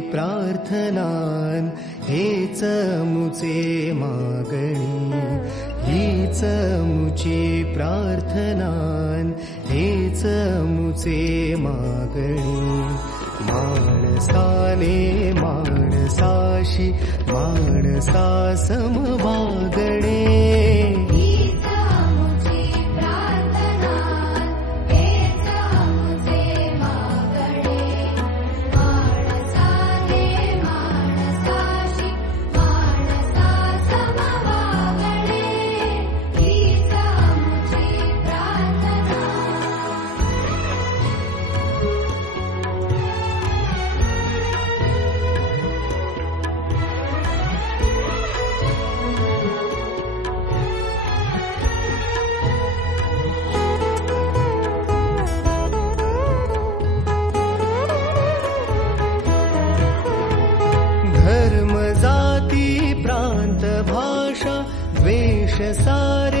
प्रार्थनान हेच मुचे मागणी। हीच मुची प्रार्थनान हेच मुचे मागणी। माणसाने माणसाशी माणसा समवागणे द्वेष सारे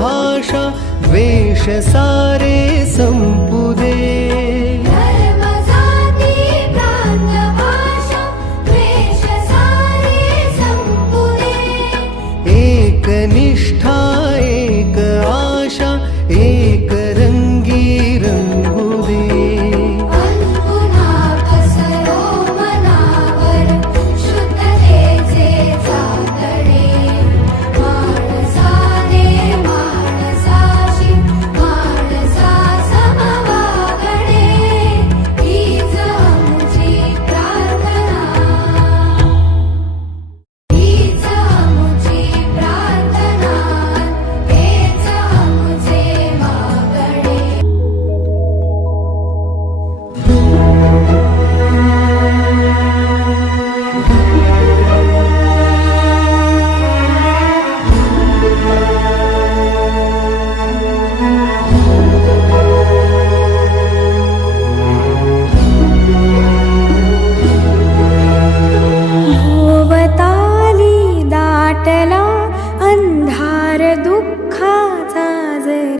भाषा वेश सारे संपुदे।